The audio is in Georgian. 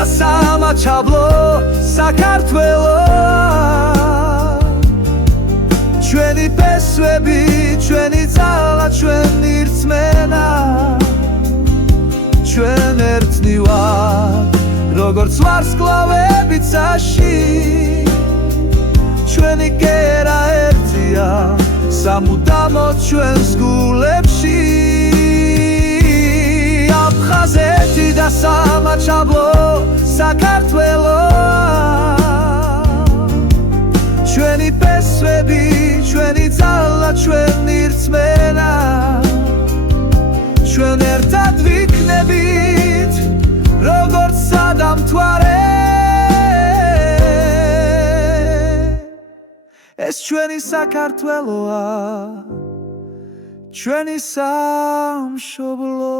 და სამაჩაბლო საქართველოა ჩვენი ფესვები ჩვენი ძალა ჩვენი რწმენა ჩვენ ერთნი ვართ როგორც ვარსკვლავები ცაში ჩვენი კერა ერთია სამუდამოდ ჩვენს გულებში აფხაზეთი და სამაჩაბლო საქართველოა ჩვენი ფესვები ჩვენი ძალა ჩვენი რწმენა ჩვენ ერთად ვიქნებით როგორც სადამთვარე ეს ჩვენი საქართველოა ჩვენი სამშობლო